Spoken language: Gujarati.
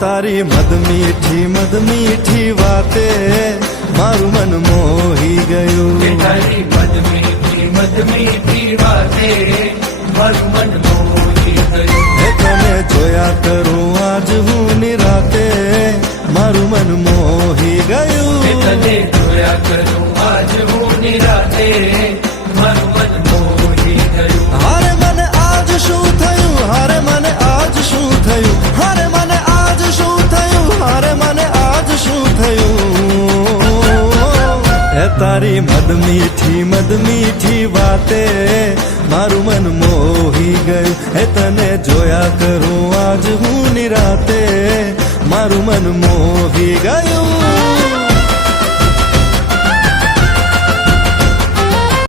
તારી મદ મીઠી વાતે મારું મન મોહી ગયું. તારી મદ મીઠી વાતે મારું મન મોહી ગયું. તને જોયા કરું આજ હું નિરાતે મારું મન મોહી ગયું. તને જોયા કરું આજ હું નિરાતે મારું મન મોહી ગયું. હારે મને આજ શું થયું, હારે મને આજ શું થયું, હારે મને આજ શું થયું, હારે મને આજ શું થયું. એ તારી મદ મીઠી વાતે મારું મન મોહી ગયું. એ તને જોયા કરું આજ હું નિરાતે મારું મન મોહી ગયું.